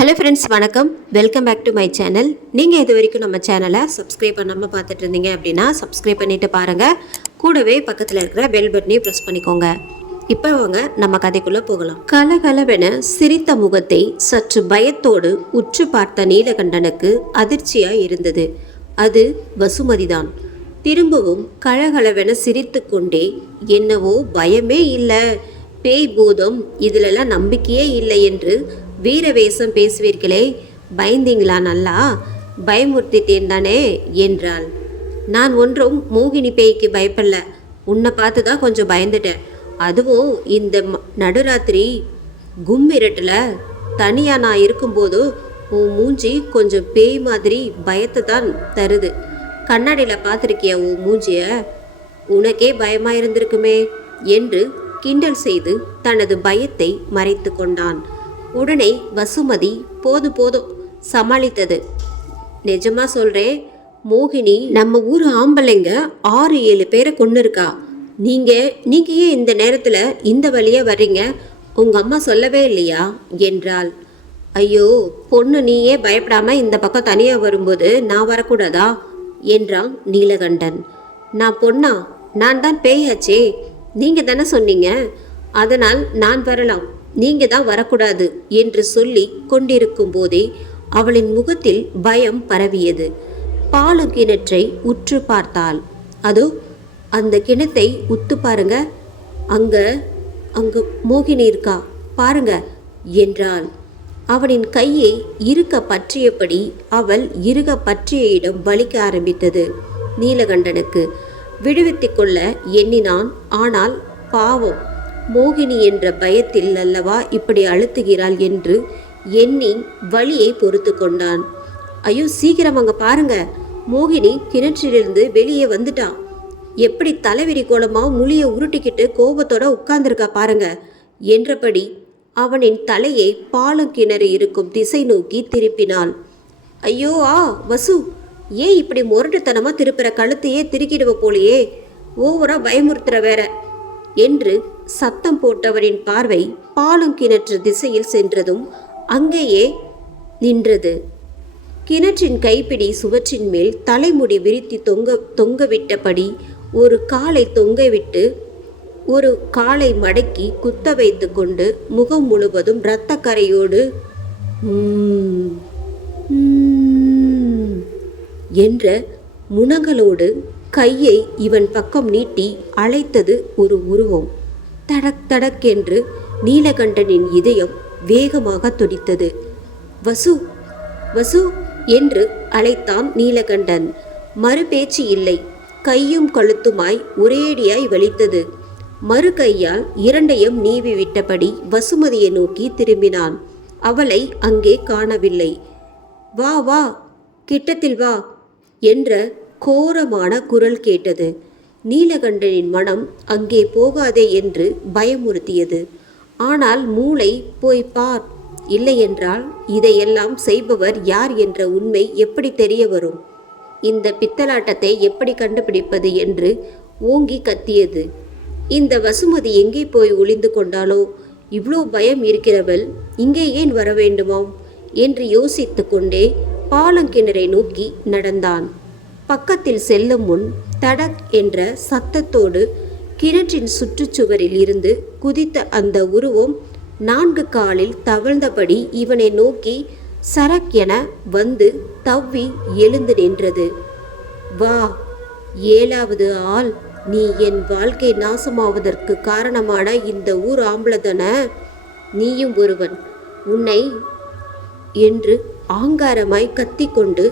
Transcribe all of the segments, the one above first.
Hello friends, வணக்கம். Welcome back to my channel. நீங்கள் இது வரைக்கும் நம்ம சேனலை சப்ஸ்கிரைப் பண்ணாமல் பார்த்துட்டு இருந்தீங்க அப்படின்னா சப்ஸ்கிரைப் பண்ணிவிட்டு பாருங்கள். கூடவே பக்கத்தில் இருக்கிற பெல் பட்டனையும் ப்ரெஸ் பண்ணிக்கோங்க. இப்போ அவங்க நம்ம கதைக்குள்ளே போகலாம். கலகலவென சிரித்த முகத்தை சற்று பயத்தோடு உற்று பார்த்த நீலகண்டனுக்கு அதிர்ச்சியாக இருந்தது. அது வசுமதிதான். திரும்பவும் கலகலவென சிரித்து கொண்டே, என்னவோ பயமே இல்லை, பேய் பூதம் இதிலெல்லாம் நம்பிக்கையே இல்லை என்று வீரவேசம் பேசுவீர்களே, பயந்தீங்களா? நல்லா பயமுறுத்திட்டேன் தானே என்றாள். நான் ஒன்றும் மோகினி பேய்க்கு பயப்படல, உன்னை பார்த்து தான் கொஞ்சம் பயந்துட்டேன். அதுவும் இந்த நடுராத்திரி கும்மிரட்டில் தனியாக நான் இருக்கும்போது உன் மூஞ்சி கொஞ்சம் பேய் மாதிரி பயத்தை தான் தருது. கண்ணாடியில் பார்த்துருக்கிய உன் மூஞ்சிய, உனக்கே பயமாக இருந்திருக்குமே என்று கிண்டல் செய்து தனது பயத்தை மறைத்து கொண்டான். உடனே வசுமதி போதும் போதும் சமாளித்தது. நிஜமா சொல்கிறேன், மோகினி நம்ம ஊர் ஆம்பளைங்க 6-7 பேரை கொண்டு இருக்கா. நீங்கள் ஏன் இந்த நேரத்தில் இந்த வழியாக வர்றீங்க? உங்கள் அம்மா சொல்லவே இல்லையா என்றாள். ஐயோ பொண்ணு, நீயே பயப்படாமல் இந்த பக்கம் தனியாக வரும்போது நான் வரக்கூடாதா என்றான் நீலகண்டன். நான் பொண்ணா? நான் தான் பேயாச்சே, நீங்கள் தானே சொன்னீங்க. அதனால் நான் வரலாம், நீங்கள் தான் வரக்கூடாது என்று சொல்லி கொண்டிருக்கும் போதே அவளின் முகத்தில் பயம் பரவியது. பாலு கிணற்றை உற்று பார்த்தாள். அதோ அந்த கிணத்தை உத்து பாருங்க, அங்க மோகினி இருக்கா பாருங்க என்றாள். அவனின் கையை இறுக பற்றியபடி அவள் இறுக பற்றிய இடம் வலிக்க ஆரம்பித்தது. நீலகண்டனுக்கு விடுவித்து கொள்ள எண்ணினான். ஆனால் பாவம், மோகினி என்ற பயத்தில் அல்லவா இப்படி அழுத்துகிறாள் என்று எண்ணி வலியை பொறுத்து கொண்டான். ஐயோ சீக்கிரம் அங்கே பாருங்க, மோகினி கிணற்றிலிருந்து வெளியே வந்துட்டான். எப்படி தலைவிரி கோலமா முழிய உருட்டிக்கிட்டு கோபத்தோட உட்கார்ந்துருக்கா பாருங்க என்றபடி அவனின் தலையை பாலும் கிணறு இருக்கும் திசை நோக்கி திருப்பினாள். ஐயோ வசு, ஏன் இப்படி முரட்டுத்தனமாக திருப்புற? கழுத்தையே திருக்கிடுவ போலையே, ஓவரா பயமுறுத்துற வேற என்று சத்தம் போட்டவரின் பார்வை பாலும் கிணற்று திசையில் சென்றதும் அங்கேயே நின்றது. கிணற்றின் கைப்பிடி சுவற்றின் மேல் தலைமுடி விரித்தி தொங்கவிட்டபடி ஒரு காலை தொங்கவிட்டு ஒரு காலை மடக்கி குத்த வைத்து கொண்டு முகம் முழுவதும் இரத்த கரையோடு என்ற முனங்களோடு கையை இவன் பக்கம் நீட்டி அழைத்தது ஒரு உருவம். தடக் தடக் என்று நீலகண்டனின் இதயம் வேகமாக துடித்தது. வசு, வசு என்று அழைத்தான் நீலகண்டன். மறுபேச்சு இல்லை. கையும் கழுத்துமாய் ஒரேடியாய் வலித்தது. மறு கையால் இரண்டையும் நீவி விட்டபடி வசுமதியை நோக்கி திரும்பினான். அவளை அங்கே காணவில்லை. வா வா, கிட்டத்தில் வா என்ற கோரமான குரல் கேட்டது. நீலகண்டனின் மனம் அங்கே போகாதே என்று பயமுறுத்தியது. ஆனால் மூளை போய் பார், இல்லையென்றால் இதையெல்லாம் செய்பவர் யார் என்ற உண்மை எப்படி தெரிய வரும்? இந்த பித்தலாட்டத்தை எப்படி கண்டுபிடிப்பது என்று ஓங்கி கத்தியது. இந்த வசுமதி எங்கே போய் ஒளிந்து கொண்டாலோ? இவ்வளோ பயம் இருக்கிறவள் இங்கே ஏன் வர வேண்டுமோ என்று யோசித்து கொண்டே பாலங்கிணறை நோக்கி நடந்தான். பக்கத்தில் செல்லும் முன் தடக் என்ற சத்தத்தோடு கிணற்றின் சுற்றுச்சுவரில் இருந்து குதித்த அந்த உருவம் 4 காலில் தவழ்ந்தபடி இவனை நோக்கி சரக் என வந்து தவ்வி எழுந்து நின்றது. வா, 7வது ஆள் நீ. என் வாழ்க்கை நாசமாவதற்கு காரணமான இந்த ஊர் ஆம்பளதன நீயும் ஒருவன். உன்னை என்று ஆங்காரமாய் கத்திக்கொண்டு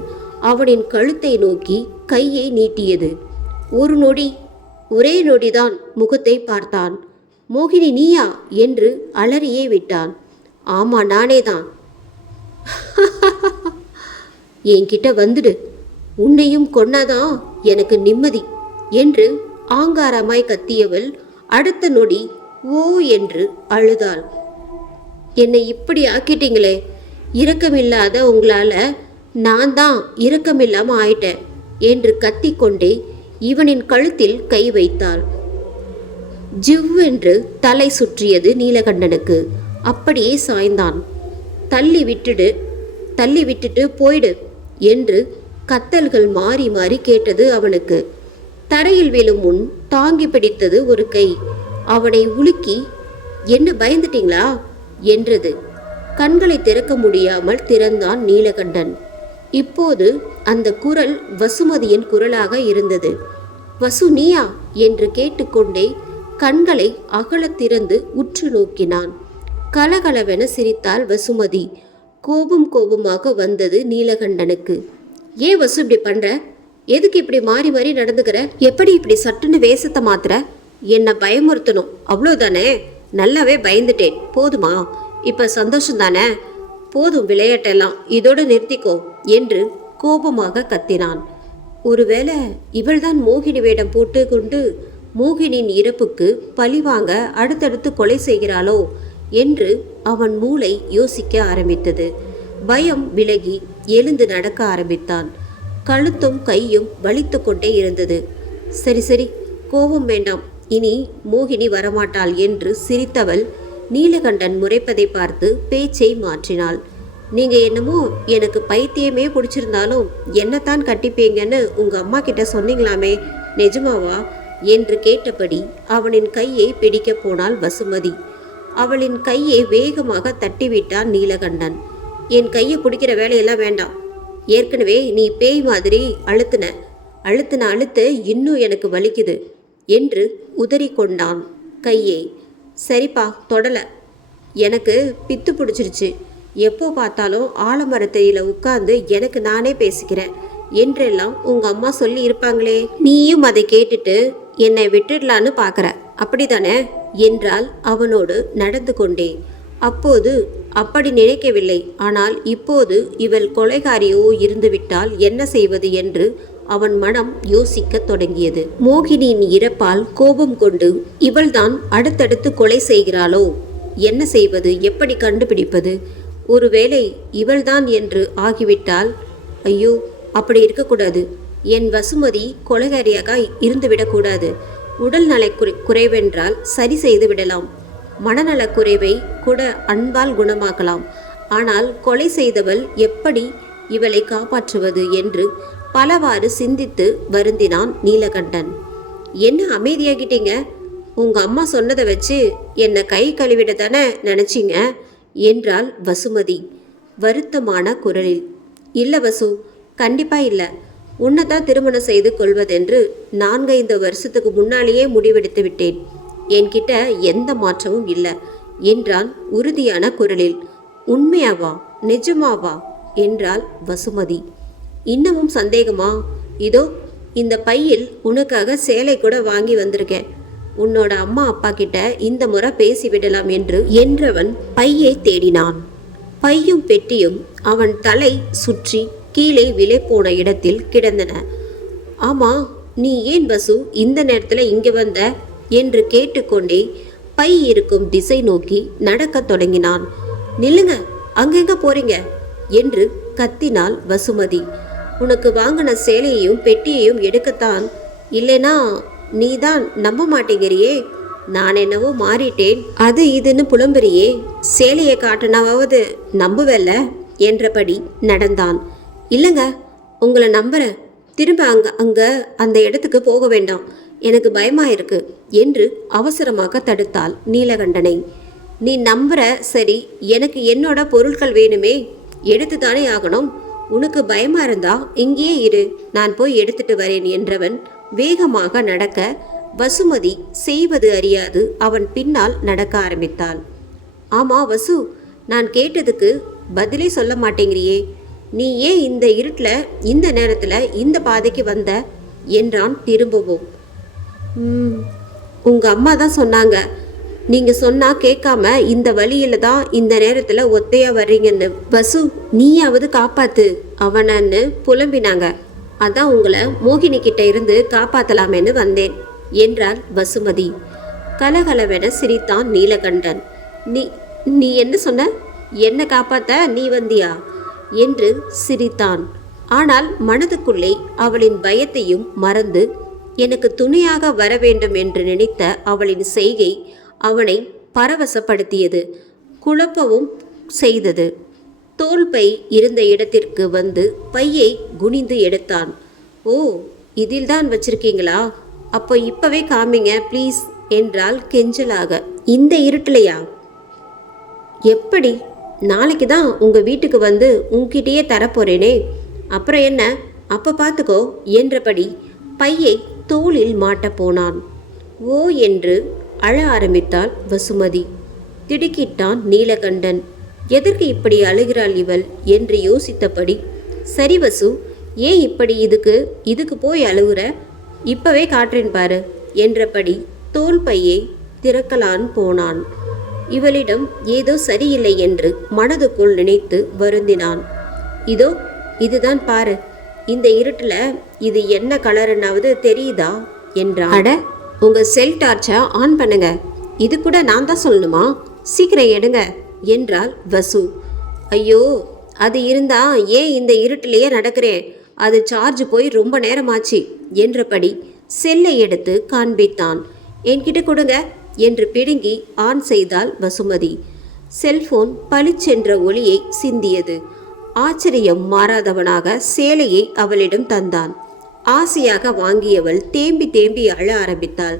அவனின் கழுத்தை நோக்கி கையை நீட்டியது. ஒரு நொடி, ஒரே நொடிதான் முகத்தை பார்த்தான். மோகினி நீயா என்று அலறியே விட்டான். ஆமா, நானே தான். என்கிட்ட வந்துடு, உன்னையும் கொன்னாதான் எனக்கு நிம்மதி என்று ஆங்காரமாய் கத்தியவள் அடுத்த நொடி ஓ என்று அழுதாள். என்னை இப்படி ஆக்கிட்டீங்களே, இரக்கமில்லாத உங்களால் நான் தான் இரக்கமில்லாமல் ஆயிட்டேன் என்று கத்திக்கொண்டே இவனின் கழுத்தில் கை வைத்தாள். ஜிவ்வென்று தலை சுற்றியது நீலகண்டனுக்கு. அப்படியே சாய்ந்தான். தள்ளி விட்டுட்டு போயிடு என்று கத்தல்கள் மாறி மாறி கேட்டது அவனுக்கு. தரையில் விழும் முன் தாங்கி பிடித்தது ஒரு கை. அவனை உலுக்கி, என்ன பயந்துட்டீங்களா என்றது. கண்களை திறக்க முடியாமல் திறந்தான் நீலகண்டன். இப்போது அந்த குரல் வசுமதியின் குரலாக இருந்தது. வசு, நீயா என்று கேட்டுக்கொண்டே கண்களை அகலத் திறந்து உற்று நோக்கினான். கலகலவென சிரித்தாள் வசுமதி. கோபமாக வந்தது நீலகண்டனுக்கு. ஏன் வசு இப்படி பண்ற? எதுக்கு இப்படி மாறி மாறி நடந்துக்கிற? எப்படி இப்படி சட்டுன்னு வேஷத்தை மாத்துற? என்னை பயமுறுத்தணும் அவ்வளோதானே? நல்லாவே பயந்துட்டேன், போதுமா? இப்ப சந்தோஷம் தானே? போதும் விளையாட்டெல்லாம், இதோடு நிறுத்திக்கோ என்று கோபமாக கத்தினான். ஒருவேளை இவள்தான் மோகினி வேடம் போட்டு கொண்டு மோகினியின் இறப்புக்கு பழிவாங்க அடுத்தடுத்து கொலை செய்கிறாளோ என்று அவன் மூளை யோசிக்க ஆரம்பித்தது. பயம் விலகி எழுந்து நடக்க ஆரம்பித்தான். கழுத்தும் கையும் வலித்து கொண்டே இருந்தது. சரி சரி, கோபம் வேண்டாம், இனி மோகினி வரமாட்டாள் என்று சிரித்தவள் நீலகண்டன் முறைப்பதை பார்த்து பேச்சை மாற்றினாள். நீங்க என்னமோ எனக்கு பைத்தியமே பிடிச்சிருந்தாலும் என்னத்தான் கட்டிப்பீங்கன்னு உங்க அம்மா கிட்ட சொன்னீங்களாமே, நிஜமாவா என்று கேட்டபடி அவனின் கையை பிடிக்க போனாள் வசுமதி. அவளின் கையை வேகமாக தட்டிவிட்டான் நீலகண்டன். என் கையை பிடிக்கிற வேலையெல்லாம் வேண்டாம், ஏற்கனவே நீ பேய் மாதிரி அழுத்து இன்னும் எனக்கு வலிக்குது என்று உதறி கொண்டான் கையை. சரிப்பா, தொடலை, எனக்கு பித்து பிடிச்சிருச்சு, எப்போ பார்த்தாலும் ஆலமரத்தையில் உட்கார்ந்து எனக்கு நானே பேசிக்கிறேன் என்றெல்லாம் உங்க அம்மா சொல்லி இருப்பாங்களே, நீயும் அதை கேட்டுட்டு என்னை விட்டுடலான்னு பார்க்குற, அப்படிதானே என்றால் அவனோடு நடந்து கொண்டே. அப்போது அப்படி நினைக்கவில்லை, ஆனால் இப்போது இவள் கொலைகாரியோ இருந்துவிட்டால் என்ன செய்வது என்று அவன் மனம் யோசிக்க தொடங்கியது. மோகினியின் இறப்பால் கோபம் கொண்டு இவள்தான் அடுத்தடுத்து கொலை செய்கிறாளோ? என்ன செய்வது? எப்படி கண்டுபிடிப்பது? ஒருவேளை இவள்தான் என்று ஆகிவிட்டால், ஐயோ, அப்படி இருக்கக்கூடாது. என் வசுமதி கொலைகாரியாக இருந்துவிடக்கூடாது. உடல் நல குறைவென்றால் சரி செய்து விடலாம், மனநலக் குறைவை கூட அன்பால் குணமாக்கலாம். ஆனால் கொலை செய்தவள் எப்படி இவளை காப்பாற்றுவது என்று பலவாறு சிந்தித்து வருந்தினான் நீலகண்டன். என்ன அமைதியாகிட்டீங்க? உங்க அம்மா சொன்னதை வச்சு என்னை கை கழுவிட தானே நினைச்சிங்க என்றாள் வசுமதி வருத்தமான குரலில். இல்லை வசு, கண்டிப்பா இல்லை. உன்னைத்தான் திருமணம் செய்து கொள்வதென்று 4-5 வருஷத்துக்கு முன்னாலேயே முடிவெடுத்து விட்டேன். என்கிட்ட எந்த மாற்றமும் இல்லை என்றான் உறுதியான குரலில். உண்மையாவா? நிஜமாவா என்றாள் வசுமதி. இன்னமும் சந்தேகமா? இதோ இந்த பையில் உனக்காக சேலை கூட வாங்கி வந்திருக்கேன். உன்னோட அம்மா அப்பா கிட்ட இந்த முறை பேசிவிடலாம் என்றவன் பையை தேடினான். பையும் பெட்டியும் அவன் தலை சுற்றி கீழே விலை போன இடத்தில் கிடந்தன. ஆமா, நீ ஏன் வசு இந்த நேரத்தில் இங்கே வந்த என்று கேட்டுக்கொண்டே பை இருக்கும் திசை நோக்கி நடக்க தொடங்கினான். நில்லுங்க, அங்கெங்க போறீங்க என்று கத்தினாள் வசுமதி. உனக்கு வாங்கின சேலையையும் பெட்டியையும் எடுக்கத்தான். இல்லைனா நீ தான் நம்ப மாட்டேங்கிறியே. நான் என்னவோ மாறிட்டேன், அது இதுன்னு புலம்புறியே. சேலையை காட்டினாவது நம்புவல்ல என்றபடி நடந்தான். இல்லைங்க, உங்களை நம்புறேன். திரும்ப அந்த இடத்துக்கு போக வேண்டாம், எனக்கு பயமா இருக்கு என்று அவசரமாக தடுத்தாள் நீலகண்டனை. நீ நம்புற சரி, எனக்கு என்னோட பொருட்கள் வேணுமே, எடுத்து தானே ஆகணும். உனக்கு பயமா இருந்தா இங்கேயே இரு, நான் போய் எடுத்துட்டு வரேன் என்றவன் வேகமாக நடக்க வசுமதி செய்வது அறியாது அவன் பின்னால் நடக்க ஆரம்பித்தாள். ஆமா வசு, நான் கேட்டதுக்கு பதிலே சொல்ல மாட்டேங்கிறியே. நீ ஏன் இந்த இருட்டில் இந்த நேரத்தில் இந்த பாதைக்கு வந்த என்றான் திரும்பவும். உங்க அம்மா தான் சொன்னாங்க, நீங்க சொன்னா கேட்காம இந்த வழியில தான் இந்த நேரத்தில் ஒத்தையா வர்றீங்கன்னு. வசு, நீயாவது காப்பாத்து அவனன்னு புலம்பினாங்க. அதான் உங்களை மோகினி கிட்ட இருந்து காப்பாத்தலாமேன்னு வந்தேன் என்றாள் வசுமதி. கலகலவென சிரித்தான் நீலகண்டன். நீ என்ன சொன்ன? என்ன காப்பாத்த நீ வந்தியா என்று சிரித்தான். ஆனால் மனதுக்குள்ளே அவளின் பயத்தையும் மறந்து எனக்கு துணையாக வர வேண்டும் என்று நினைத்த அவளின் செய்கை அவனை பரவசப்படுத்தியது, குழப்பவும் செய்தது. தோள் பை இருந்த இடத்திற்கு வந்து பையை குனிந்து எடுத்தான். ஓ, இதில்தான் வச்சிருக்கீங்களா? அப்போ இப்பவே காமிங்க ப்ளீஸ் என்றாள் கெஞ்சலாக. இந்த இருட்டுலையா? எப்படி? நாளைக்கு தான் உங்கள் வீட்டுக்கு வந்து உன்கிட்டயே தரப்போறேனே, அப்புறம் என்ன, அப்போ பார்த்துக்கோ என்றபடி பையை தோளில் மாட்டப் போனான். ஓ என்று அழ ஆரம்பித்தாள் வசுமதி. திடுக்கிட்டான் நீலகண்டன். எதற்கு இப்படி அழுகிறாள் இவள் என்று யோசித்தபடி, சரி வசு, ஏன் இப்படி இதுக்கு போய் அழுகுற, இப்பவே காட்டுறேன் பாரு என்றபடி தோள் பையை திறக்கலான் போனான். இவளிடம் ஏதோ சரியில்லை என்று மனதுக்குள் நினைத்து வருந்தினான். இதோ இதுதான் பாரு, இந்த இருட்டுல இது என்ன கலருன்னாவது தெரியுதா என்றான். அட, உங்க செல் டார்ச்சை ஆன் பண்ணுங்க, இது கூட நான் தான் சொல்லணுமா, சீக்கிரம் எடுங்க என்றாள் வசு. ஐயோ, அது இருந்தா ஏன் இந்த இருட்டிலேயே நடக்கிறேன், அது சார்ஜ் போய் ரொம்ப நேரமாச்சு என்றபடி செல்லை எடுத்து காண்பித்தான். என்கிட்ட கொடுங்க என்று பிடுங்கி ஆன் செய்தாள் வசுமதி. செல்போன் பளிச்சென்ற ஒளியை சிந்தியது. ஆச்சரியம் மாறாதவனாக சேலையை அவளிடம் தந்தான். ஆசையாக வாங்கியவள் தேம்பி தேம்பி அழ ஆரம்பித்தாள்.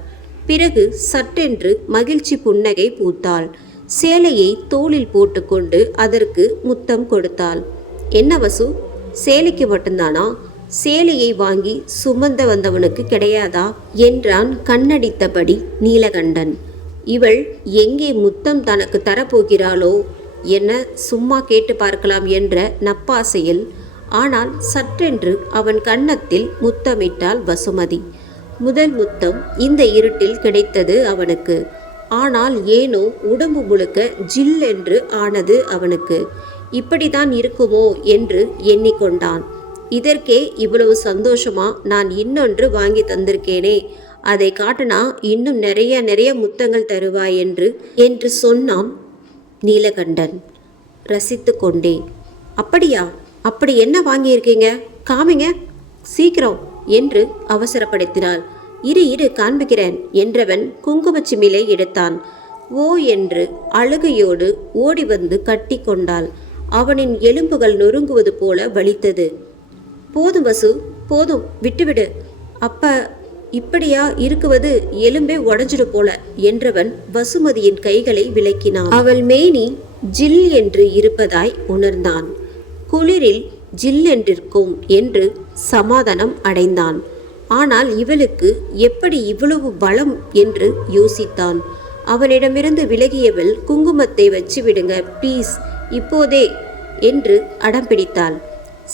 பிறகு சட்டென்று மகிழ்ச்சி புன்னகை பூத்தாள். சேலையை தோளில் போட்டுக்கொண்டு அதற்கு முத்தம் கொடுத்தாள். என்ன வசு, சேலைக்கு மட்டும்தானா? சேலையை வாங்கி சுமந்த வந்தவனுக்கு கிடையாதா என்றான் கண்ணடித்தபடி நீலகண்டன். இவள் எங்கே முத்தம் தனக்கு தரப்போகிறாளோ என சும்மா கேட்டு பார்க்கலாம் என்ற நப்பாசையில், ஆனால் சற்றென்று அவன் கன்னத்தில் முத்தமிட்டாள் வசுமதி. முதல் முத்தம் இந்த இருட்டில் கிடைத்தது அவனுக்கு. ஆனால் ஏனோ உடம்பு முழுக்க ஜில் என்று ஆனது அவனுக்கு. இப்படிதான் இருக்குமோ என்று எண்ணிக்கொண்டான். இதற்கே இவ்வளவு சந்தோஷமா நான் இன்னொன்று வாங்கி தந்திருக்கேனே, அதை காட்டினா இன்னும் நிறைய முத்தங்கள் தருவாய் என்று சொன்னான் நீலகண்டன் ரசித்து கொண்டே. அப்படியா? அப்படி என்ன வாங்கியிருக்கீங்க, காமிங்க சீக்கிரம் என்று அவசரப்படுத்தினாள். இரு காண்பிக்கிறேன் என்றவன் குங்குமச்சிமிலை எடுத்தான். ஓ என்று அழுகையோடு ஓடி வந்து கட்டி கொண்டாள். அவனின் எலும்புகள் நொறுங்குவது போல வலித்தது. போதும் வசு, போதும், விட்டுவிடு. அப்ப இப்படியா இருக்குவது, எலும்பே உடஞ்சிடு போல என்றவன் வசுமதியின் கைகளை விலக்கினான். அவள் மேனி ஜில் என்று இருப்பதாய் உணர்ந்தான். குளிரில் ஜில்லென்றிருக்கும் என்று சமாதானம் அடைந்தான். ஆனால் இவளுக்கு எப்படி இவ்வளவு பலம் என்று யோசித்தான். அவனிடமிருந்து விலகியவள் குங்குமத்தை வச்சு விடுங்க ப்ளீஸ், இப்போதே என்று அடம் பிடித்தாள்.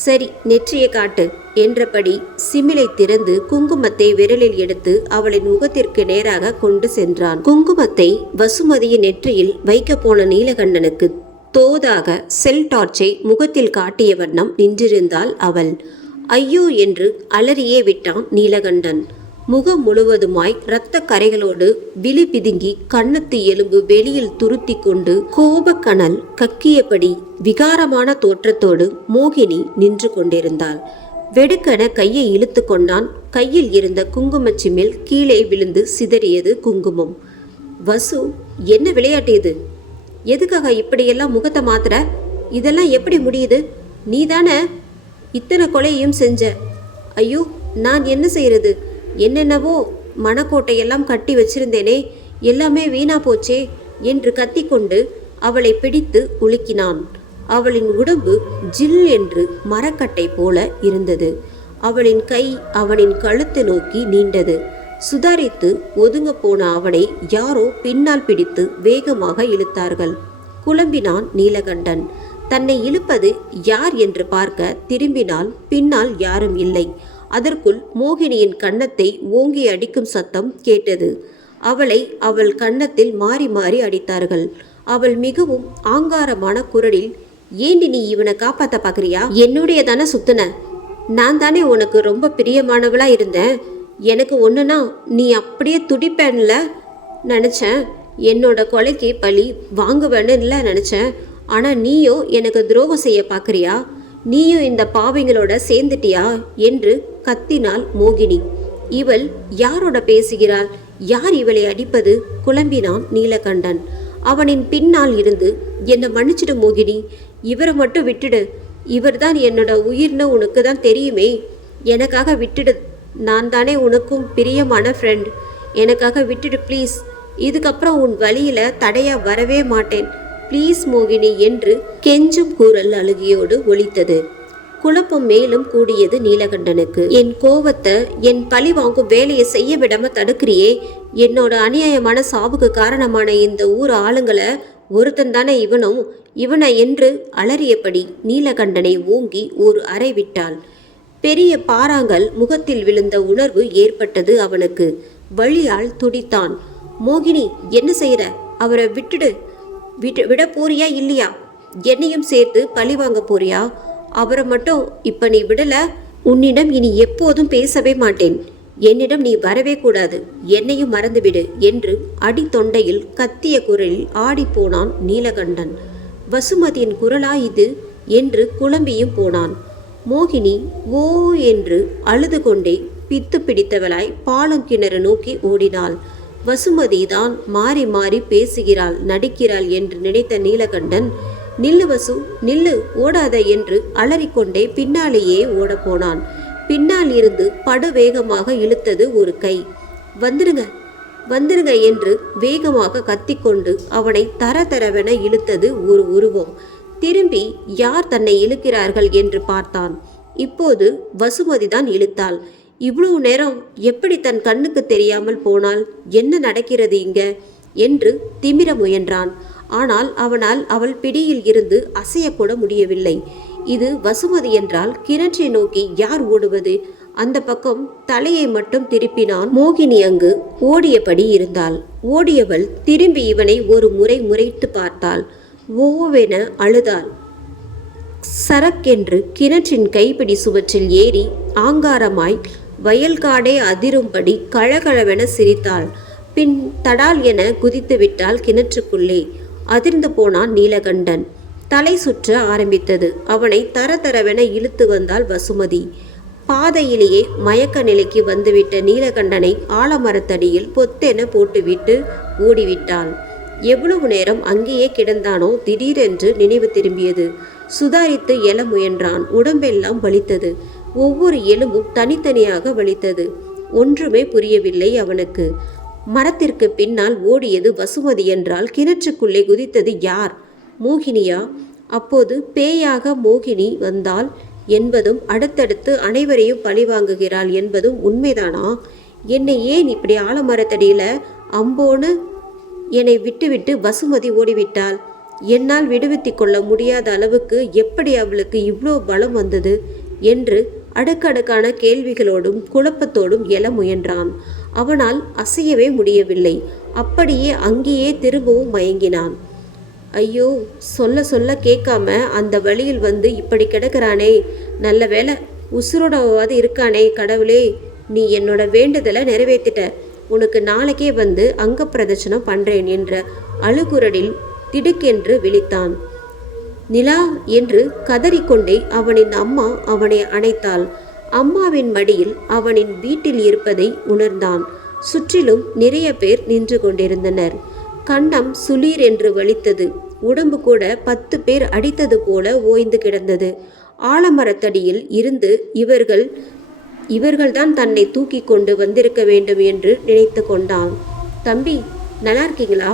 சரி, நெற்றியை காட்டு என்றபடி சிமிலை திறந்து குங்குமத்தை விரலில் எடுத்து அவளின் முகத்திற்கு நேராக கொண்டு சென்றான். குங்குமத்தை வசுமதியின் நெற்றியில் வைக்க போன நீலகண்டனுக்கு தோதாக செல் டார்ச்சை முகத்தில் காட்டிய வண்ணம் நின்றிருந்தாள் அவள். ஐயோ என்று அலறியே விட்டான் நீலகண்டன். முகம் முழுவதுமாய் இரத்த கரைகளோடு விழி பிதுங்கி கன்னத்து எலும்பு வெளியில் துருத்தி கொண்டு கோபக்கனல் கக்கியபடி விகாரமான தோற்றத்தோடு மோகினி நின்று கொண்டிருந்தாள். வெடுக்கென கையை இழுத்து கொண்டான். கையில் இருந்த குங்குமச்சிமில் கீழே விழுந்து சிதறியது குங்குமம். வசு, என்ன விளையாட்டு இது? எதுக்காக இப்படியெல்லாம் முகத்தை மாத்துற? இதெல்லாம் எப்படி முடியுது? நீதானே இத்தனை கொலையும் செஞ்ச. ஐயோ, நான் என்ன செய்யறது? என்னென்னவோ மனக்கோட்டையெல்லாம் கட்டி வச்சிருந்தேனே, எல்லாமே வீணா போச்சே என்று கத்திக்கொண்டு அவளை பிடித்து உலுக்கினான். அவளின் உடம்பு ஜில் என்று மரக்கட்டை போல இருந்தது. அவளின் கை அவனின் கழுத்து நோக்கி நீண்டது. சுதாரித்து ஒதுங்க போன அவனை யாரோ பின்னால் பிடித்து வேகமாக இழுத்தார்கள். குழம்பினான் நீலகண்டன். தன்னை இழுப்பது யார் என்று பார்க்க திரும்பினால் பின்னால் யாரும் இல்லை. அதற்குள் மோகினியின் கன்னத்தை ஓங்கி அடிக்கும் சத்தம் கேட்டது. அவளை அவள் கன்னத்தில் மாறி மாறி அடித்தார்கள். அவள் மிகவும் ஆங்காரமான குரலில், ஏண்டி நீ இவனை காப்பாற்ற பார்க்குறியா? என்னுடைய தானே சுத்துன, நான் தானே உனக்கு ரொம்ப பிரியமானவளா இருந்தேன். எனக்கு ஒன்றுனா நீ அப்படியே துடிப்பேன்ல நினச்சேன். என்னோட கொலைக்கு பழி வாங்குவேன்னு நினச்சேன். ஆனால் நீயோ எனக்கு துரோகம் செய்ய பார்க்குறியா? நீயும் இந்த பாவிங்களோட சேர்ந்துட்டியா என்று கத்தினாள் மோகினி. இவள் யாரோட பேசுகிறாள்? யார் இவளை அடிப்பது? குழம்பினான் நீலகண்டன். அவனின் பின்னால் இருந்து, என்னை மன்னிச்சிடு மோகினி, இவரை மட்டும் விட்டுடு, இவர்தான் என்னோட உயிர்னு உனக்கு தான் தெரியுமே, எனக்காக விட்டுடு, நான் தானே உனக்கும் பிரியமான ஃப்ரெண்ட், எனக்காக விட்டுடு ப்ளீஸ், இதுக்கப்புறம் உன் வழியில் தடையா வரவே மாட்டேன், ப்ளீஸ் மோகினி என்று கெஞ்சும் குரல் அழுகியோடு ஒலித்தது. குழப்பம் மேலும் கூடியது நீலகண்டனுக்கு. என் கோவத்தை, என் பழி வாங்கும் வேலையை செய்ய விடாம தடுக்கிறியே, என்னோட அநியாயமான சாவுக்கு காரணமான இந்த ஊர் ஆளுங்களை ஒருத்தன் தானே இவனும், இவனை என்று அலறியபடி நீலகண்டனை ஓங்கி ஒரு அறை விட்டாள். பெரிய பாறாங்கல் முகத்தில் விழுந்த உணர்வு ஏற்பட்டது அவனுக்கு. வழியால் துடித்தான். மோகினி, என்ன செய்யற? அவரை விட போறியா இல்லையா? என்னையும் சேர்த்து பழி வாங்க போறியா? அவரை மட்டும் இப்ப நீ விடல, உன்னிடம் இனி எப்போதும் பேசவே மாட்டேன், என்னிடம் நீ வரவே கூடாது, என்னையும் மறந்துவிடு என்று அடித்தொண்டையில் கத்திய குரலில் ஆடிப்போனான் நீலகண்டன். வசுமதியின் குரலா இது என்று குழம்பியும் போனான். மோகினி ஓ என்று அழுது கொண்டே பித்து பிடித்தவளாய் பாலங்கிணறு நோக்கி ஓடினாள். வசுமதி தான் மாறி மாறி பேசுகிறாள், நடிக்கிறாள் என்று நினைத்த நீலகண்டன், நில்லு வசு, நில்லு, ஓடாத என்று அலறிக்கொண்டே பின்னாலேயே ஓடப்போனான். பின்னால் இருந்து படுவேகமாக இழுத்தது ஒரு கை. வந்துடுங்க வந்துடுங்க என்று வேகமாக கத்திக்கொண்டு அவனை தரதரவென இழுத்தது ஒரு உருவம். திரும்பி யார் தன்னை இழுக்கிறார்கள் என்று பார்த்தான். இப்போது வசுமதி தான் இழுத்தாள். இவ்வளவு நேரம் எப்படி தன் கண்ணுக்கு தெரியாமல் போனால்? என்ன நடக்கிறது இங்க என்று திமிர முயன்றான். ஆனால் அவனால் அவள் பிடியில் இருந்து அசையக்கூட முடியவில்லை. இது வசுமதி என்றால் கிணற்றை நோக்கி யார் ஓடுவது? அந்த பக்கம் தலையை மட்டும் திருப்பினான். மோகினி அங்கு ஓடியபடி இருந்தாள். ஓடியவள் திரும்பி இவனை ஒரு முறை முறைத்து பார்த்தாள். ஓவென அழுதாள். சரக்கென்று கிணற்றின் கைப்பிடி சுவற்றில் ஏறி ஆங்காரமாய் வயல்காடே அதிரும்படி கழகழவென சிரித்தாள். பின் தடால் என குதித்து விட்டாள் கிணற்றுக்குள்ளே. அதிர்ந்து போனான் நீலகண்டன். தலை சுற்ற ஆரம்பித்தது. அவனை தரதரவென இழுத்து வந்தாள் வசுமதி. பாதையிலேயே மயக்க நிலைக்கு வந்துவிட்ட நீலகண்டனை ஆலமரத்தடியில் பொத்தென போட்டுவிட்டு ஓடிவிட்டாள். எவ்வளவு நேரம் அங்கேயே கிடந்தானோ திடீரென்று நினைவு திரும்பியது. சுதாரித்து எழ முயன்றான். உடம்பெல்லாம் வலித்தது. ஒவ்வொரு எலும்பும் தனித்தனியாக வலித்தது. ஒன்றுமே புரியவில்லை அவனுக்கு. மரத்திற்கு பின்னால் ஓடியது வசுமதி என்றால் கிணற்றுக்குள்ளே குதித்தது யார்? மோகினியா? அப்போது பேயாக மோகினி வந்தாள் என்பதும் அடுத்தடுத்து அனைவரையும் பழிவாங்குகிறாள் என்பதும் உண்மைதானா? என்னை ஏன் இப்படி ஆலமரத்தடியில் அம்போன்னு என்னை விட்டுவிட்டு வசுமதி ஓடிவிட்டாள்? என்னால் விடுவித்து கொள்ள முடியாத அளவுக்கு எப்படி அவளுக்கு இவ்வளோ பலம் வந்தது என்று அடுக்கடுக்கான கேள்விகளோடும் குழப்பத்தோடும் எழ முயன்றான். அவனால் அசையவே முடியவில்லை. அப்படியே அங்கேயே திரும்பவும் மயங்கினான். ஐயோ, சொல்ல சொல்ல கேட்காம அந்த வழியில் வந்து இப்படி கிடக்கிறானே, நல்ல வேலை உசுரோடவாது இருக்கானே. கடவுளே, நீ என்னோட வேண்டுதலை நிறைவேற்றிட்ட. உனக்கு நாளைக்கே வந்து அங்க பிரதட்சணம் பண்றேன் என்ற அழுகுரலில் திடுக்கென்று விழித்தான். நிலா என்று கதறிக்கொண்டே அவனின் அம்மா அவனை அணைத்தாள். அம்மாவின் மடியில் அவனின் வீட்டில் இருப்பதை உணர்ந்தான். சுற்றிலும் நிறைய பேர் நின்று கொண்டிருந்தனர். கன்னம் சுளீர் என்று வலித்தது. உடம்பு கூட 10 பேர் அடித்தது போல ஓய்ந்து கிடந்தது. ஆலமரத்தடியில் இருந்து இவர்கள்தான் தன்னை தூக்கி கொண்டு வந்திருக்க வேண்டும் என்று நினைத்து கொண்டான். தம்பி, நல்லா இருக்கீங்களா?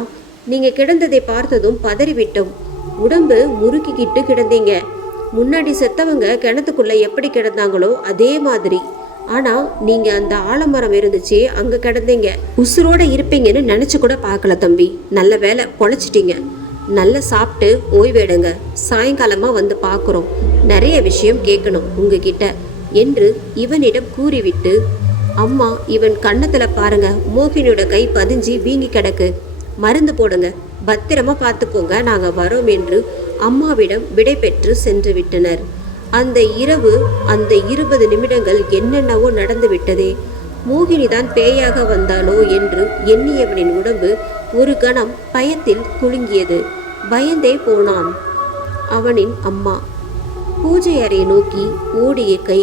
நீங்க கிடந்ததை பார்த்ததும் பதறிவிட்டோம். உடம்பு முறுக்கிக்கிட்டு கிடந்தீங்க. முன்னாடி செத்தவங்க கிணத்துக்குள்ள எப்படி கிடந்தாங்களோ அதே மாதிரி. ஆனா நீங்க அந்த ஆலமரம் இருந்துச்சு, அங்க கிடந்தீங்க. உசுரோட இருப்பீங்கன்னு நினைச்சு கூட பார்க்கல தம்பி. நல்ல வேலை பொழைச்சிட்டீங்க. நல்லா சாப்பிட்டு ஓய்வேடுங்க. சாயங்காலமா வந்து பார்க்குறோம். நிறைய விஷயம் கேட்கணும் உங்ககிட்ட என்று இவனிடம் கூறிவிட்டு, அம்மா, இவன் கன்னத்துல பாருங்க, மோகினியோட கை பதிஞ்சு வீங்கி கிடக்கு. மருந்து போடுங்க, பத்திரமா பார்த்துக்கோங்க, நாங்க வரோம் என்று அம்மாவிடம் விடை பெற்று சென்று விட்டனர். அந்த இரவு, அந்த 20 நிமிடங்கள் என்னென்னவோ நடந்து விட்டதே. மோகினிதான் பேயாக வந்தாளோ என்று எண்ணியவனின் உடம்பு ஒரு கணம் பயத்தில் குலுங்கியது. பயந்தே போனான் அவனின் அம்மா. பூஜை அறையை நோக்கி ஓடிய கை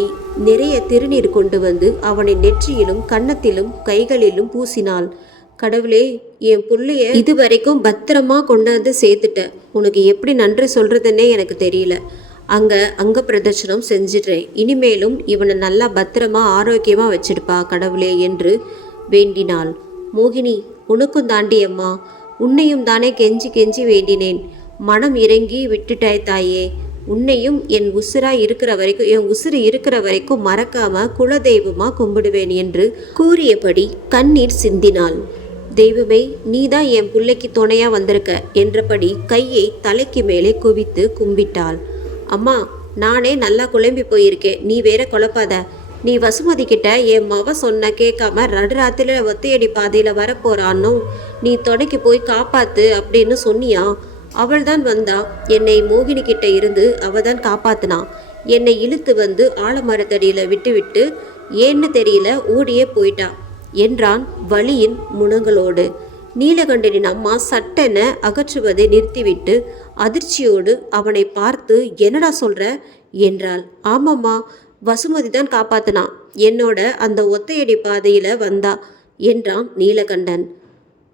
நிறைய திருநீர் கொண்டு வந்து அவனின் நெற்றியிலும் கன்னத்திலும் கைகளிலும் பூசினாள். கடவுளே, என் புள்ளைய இது வரைக்கும் பத்திரமா கொண்டாந்து சேர்த்துட்ட. உனக்கு எப்படி நன்றி சொல்றதுன்னே எனக்கு தெரியல. அங்க பிரதட்சணம் செஞ்சிடுறேன். இனிமேலும் இவனை நல்லா பத்திரமா ஆரோக்கியமா வச்சிருப்பா கடவுளே என்று வேண்டினாள். மோகினி, உனக்கும் தாண்டி அம்மா, உன்னையும் தானே கெஞ்சி கெஞ்சி வேண்டினேன். மனம் இறங்கி விட்டுட்டாய் தாயே. உன்னையும் என் உசுறு இருக்கிற வரைக்கும் மறக்காம குலதெய்வமா கும்பிடுவேன் என்று கூறியபடி கண்ணீர் சிந்தினாள். தெய்வமே, நீதான் என் பிள்ளைக்கு துணையா வந்திருக்க என்றபடி கையை தலைக்கு மேலே குவித்து கும்பிட்டாள். அம்மா, நானே நல்லா குழம்பி போயிருக்கேன், நீ வேற குழப்பாத. நீ வசுமதி கிட்ட என் மவ சொன்ன கேட்காம நடுராத்திரில ஒத்தையடி பாதையில வரப்போறான்னு நீ துணைக்கு போய் காப்பாத்து அப்படின்னு சொன்னியா? அவள் தான் வந்தா. என்னை மோகினி கிட்ட இருந்து அவ தான் காப்பாத்தினா. என்னை இழுத்து வந்து ஆலமரத்தடியில விட்டு ஏன்னு தெரியல ஓடியே போயிட்டா என்றான் வலியின் முனங்களோடு. நீலகண்டனின் அம்மா சட்டென அகற்றுவதை நிறுத்திவிட்டு அதிர்ச்சியோடு அவனை பார்த்து, என்னடா சொல்ற என்றாள். ஆமாம்மா, வசுமதி தான் காப்பாத்தினா. என்னோட அந்த ஒத்தையடி பாதையில வந்தா என்றான் நீலகண்டன்.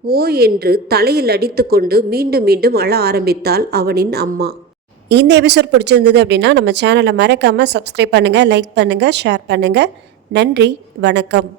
ஓ என்று தலையில் அடித்து கொண்டு மீண்டும் மீண்டும் அழ ஆரம்பித்தாள் அவனின் அம்மா. இந்த எபிசோட் பிடிச்சிருந்தது அப்படின்னா நம்ம சேனலை மறக்காமல் சப்ஸ்கிரைப் பண்ணுங்கள், லைக் பண்ணுங்கள், ஷேர் பண்ணுங்கள். நன்றி, வணக்கம்.